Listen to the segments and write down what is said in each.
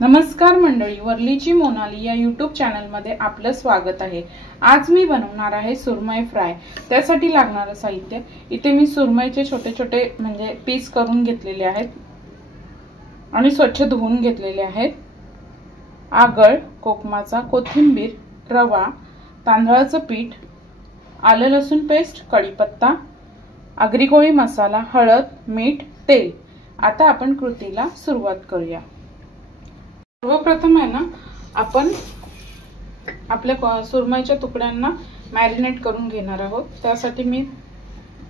नमस्कार मंडळी, वर्लीची मोनाली या यूट्यूब चॅनलमध्ये आपलं स्वागत आहे। आज मी बनवणार आहे सुरमई फ्राय। त्यासाठी लागणारे साहित्य इथे मी सुरमईचे छोटे छोटे म्हणजे पीस करून घेतलेले आहेत आणि स्वच्छ धुवून घेतलेले आहेत। आगळ, कोकमाचा, कोथिंबीर, रवा, तांदळाचं पीठ, आलं लसूण पेस्ट, कढीपत्ता, आगरी कोळी मसाला, हळद, मीठ, तेल। आता आपण कृतीला सुरुवात करूया। सर्वप्रथम आहे ना, आपण आपल्या सुरमईच्या तुकड्यांना मॅरिनेट करून घेणार आहोत। त्यासाठी मी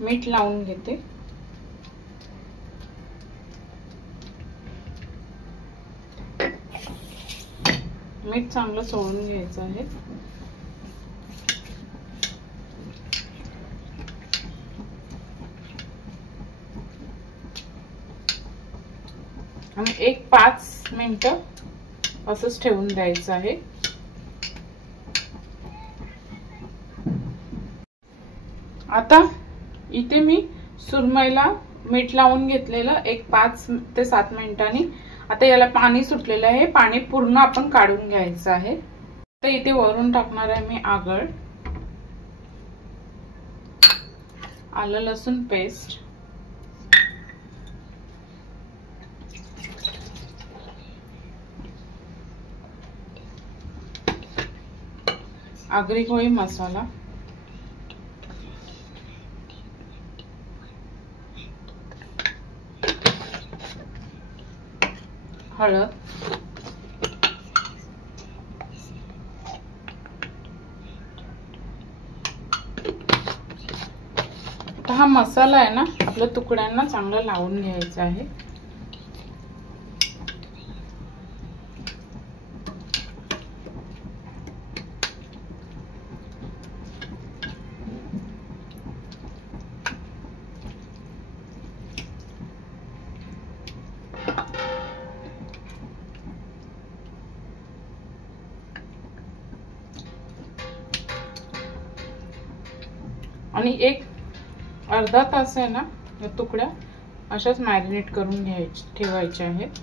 मीठ लावून घेते। मीठ चांगलं चोळून घ्यायचं आहे। आणि एक 5 मिनिटं असंच ठेवून द्यायचं आहे। आता इथे मी सुरमईला मीठ लावून घेतलेलं एक 5 ते 7 मिनिटांनी। आता याला पाणी सुटलेलं आहे, पाणी पूर्ण आपण काढून घ्यायचं आहे। तर इथे वरून टाकणार आहे मी आगळ, आलं लसूण पेस्ट, आगरी कोळी मसाला, हळद, आता हा मसाला आहे ना आपल्या तुकड्यांना चांगला लावून घ्यायचा आहे। आणि एक अर्धा तास आहे ना या तुकड्या अशाच मॅरिनेट करून ठेवायच्या आहेत।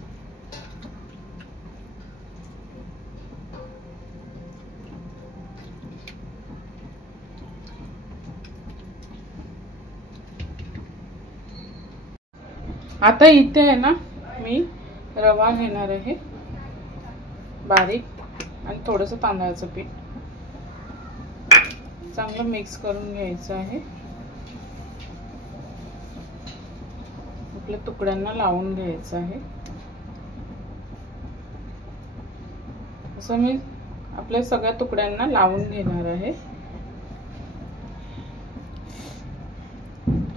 आता इथे आहे ना मी रवा घेणार आहे बारीक आणि थोडंसं तांदळाचं पीठ चांगलं मिक्स करून घ्यायचं आहे। आपल्या तुकड्यांना लावून घ्यायचं आहे। असं मी आपल्या सगळ्या तुकड्यांना लावून घेणार आहे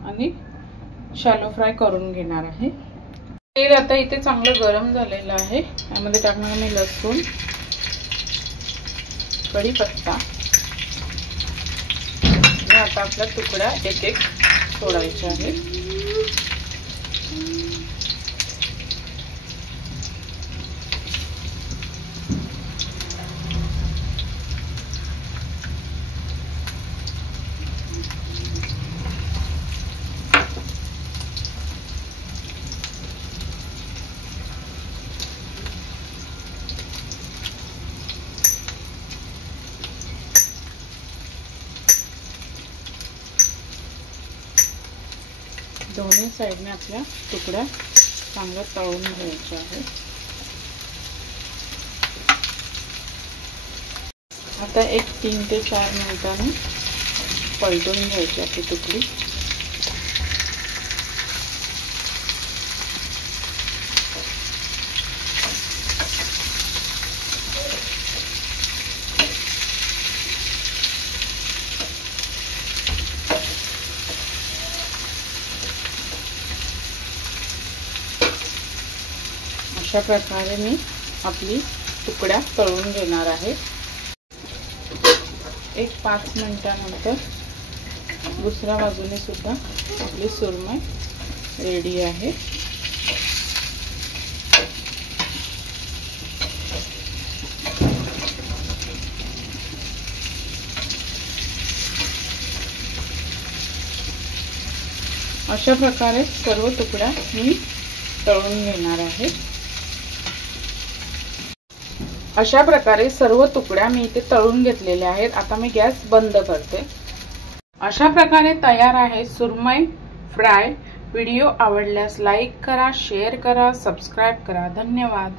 आणि शॅलो फ्राय करून घेणार आहे। तेल आता इथे चांगलं गरम झालेलं आहे। यामध्ये टाकणार मी लसूण, कढीपत्ता। आता आपल्या तुकड्या एक एक सोडायच्या आहेत। दोन्ही साइडने आपल्या तुकड्या चांगल्या तळून घ्यायच्या आहेत। आता एक 3 ते 4 मिनिटांनी पलटून घ्यायची आपली तुकडी। अशा प्रकारे मी आपली तुकड्या तळून घेणार आहे। एक 5 मिनिटांनंतर दुसऱ्या बाजूने सुद्धा आपली सुरमई रेडी आहे। अशा प्रकारे सर्व तुकड्या मी तळून घेणार आहे। अशा प्रकारे सर्व तुकड्या मी इथे तळून घेतलेल्या आहेत। आता मी गॅस बंद करते। अशा प्रकारे तयार आहे सुरमई फ्राय। व्हिडिओ आवडल्यास लाईक करा, शेअर करा, सबस्क्राइब करा। धन्यवाद।